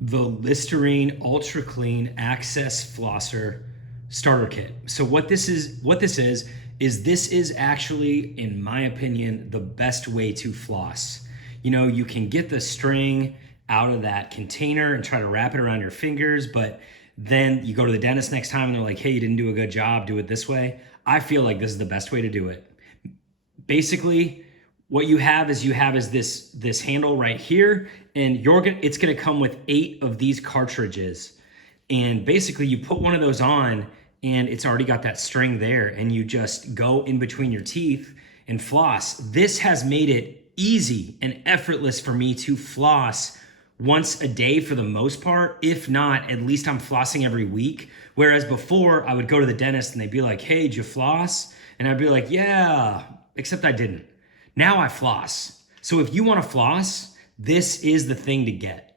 the Listerine Ultraclean Access Flosser starter kit. So what this is actually, in my opinion, the best way to floss. You know, you can get the string out of that container and try to wrap it around your fingers, but then you go to the dentist next time and they're like, hey, you didn't do a good job, do it this way. I feel like this is the best way to do it. Basically, what you have is this handle right here, and it's gonna come with 8 of these cartridges. And basically you put one of those on and it's already got that string there, and you just go in between your teeth and floss. This has made it easy and effortless for me to floss once a day for the most part. If not, at least I'm flossing every week. Whereas before I would go to the dentist and they'd be like, hey, did you floss? And I'd be like, yeah, except I didn't. Now I floss. So if you want to floss, this is the thing to get.